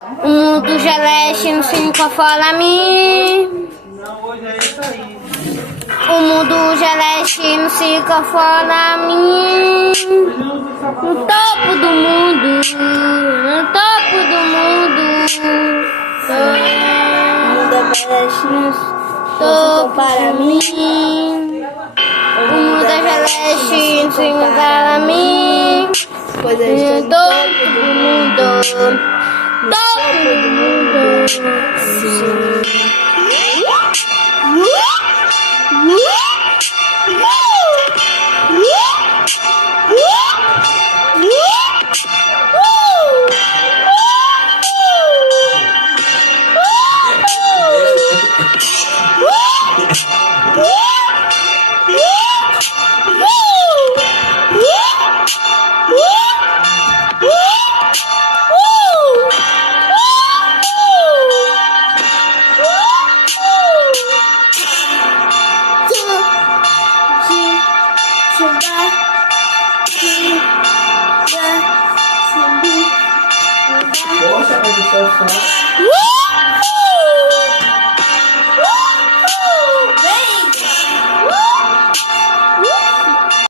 O mundo celeste se conforma a mim. O mundo celeste não se conforma a mim. No topo do mundo, no topo do mundo. O mundo celeste não se Topo compara a mim. O mundo celeste não se compara a mim. Pois eu estou No topo do mundo, topo do mundo. sim. Poxa, mas eu só